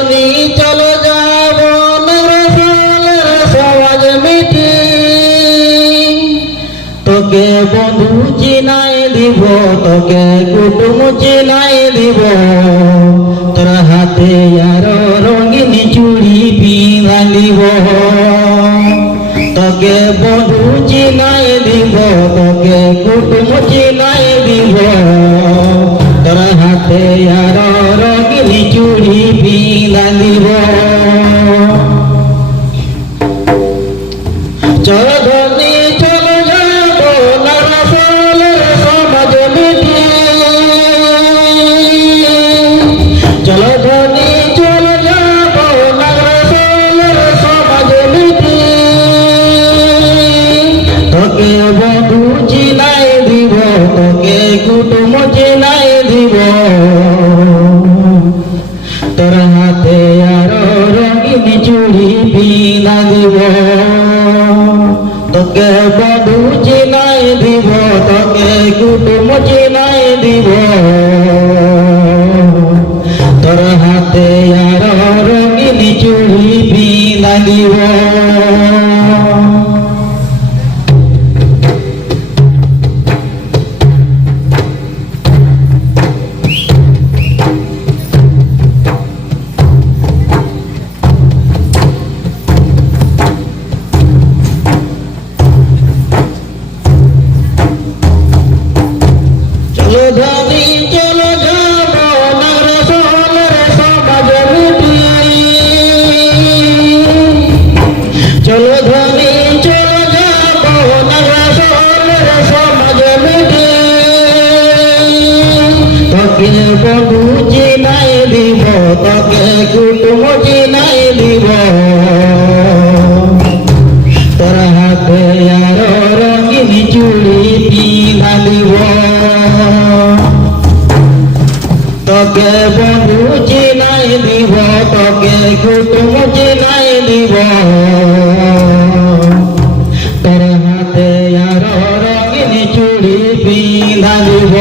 ধনী চলো যাব নরসলের সমাজ মিটি তোকে বন্ধু চিনাই দিব তোকে কুটুম চিনাই দিব তোর হাতে আর রঙিন চুড়ি পিঁধা দিব তোকে বন্ধু চিনাই দিব তোকে কুটুম চিনাই দিব তোর হাতে আর রঙিন চুড়ি পিঁধা দিব চলো ধনী চলো যাব নরসলের সমাজ মিটি চলো ধনী চলো যাব নরসলের সমাজ মিটি তোকে বন্ধু চিনাই দিব তোকে কুটুম চিনাই দিব তোর হাতে আর রঙিন চুড়ি পিঁধা দিব তোকে বন্ধু চিনাই দিব তোকে কুটুম চিনাই দিব তোর হাতে আর রঙিন চুড়ি পিঁধা দিব চলো ধনী চলো যাব নরসলের সমাজ মিটি চলো ধনী চলো যাব নরসলের সমাজ মিটি তোকে বন্ধু চিনাই দিব তোকে কুটুম চিনাই দিব তোর হাতে আর রঙিন চুড়ি পিঁধা দিব তোকে বন্ধু চিনাই দিব তোকে কুটুম চিনাই দিব তোর হাতে আর রঙিন চুড়ি পিঁধা দিব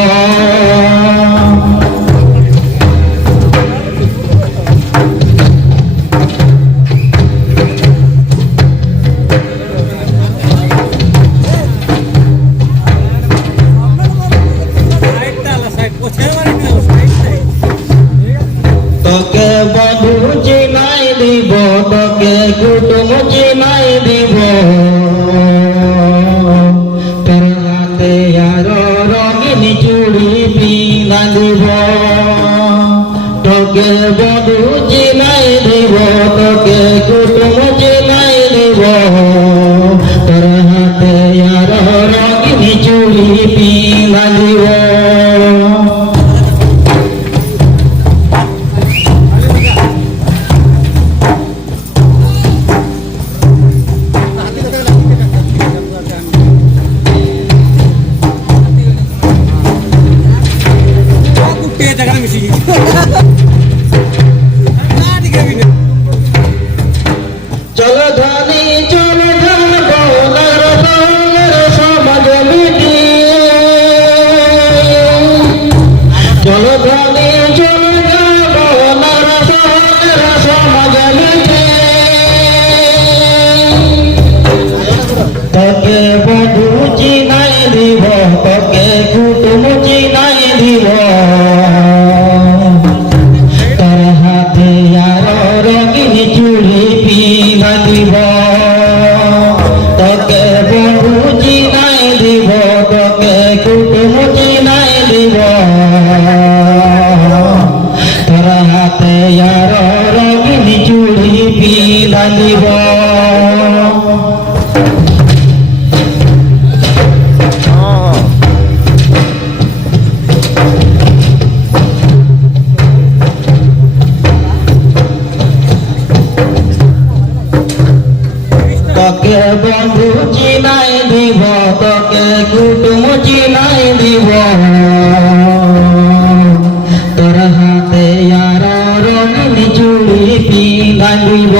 তোকে বন্ধু চিনাই দিব তোকে কুটুম চিনাই দিব তোর হাতে আর রঙিন চুড়ি পিঁধা দিব তোকে বন্ধু চিনাই দিব তোকে কুটুম চিনাই দিব তোর হাতে আর রঙিন চুড়ি পিঁধা দিব চলো ধনী চলো যাব নরসলের সমাজ মিটি চলো ধনী চলো যাব নরসলের সমাজ মিটি তোকে বন্ধু চিনাই দিব তোকে কুটুম চিনাই দিব তোর হাতে আর রঙিন চুড়ি পিঁধা দিব তোকে বন্ধু চিনাই দিব তোকে কুটুম চিনাই দিব তোর হাতে আর রঙিন চুড়ি পিঁধা দিব তোকে বন্ধু চিনাই দিব তোকে কুটুম চিনাই দিব তোর হাতে আর রঙিন চুড়ি পিঁধা দিব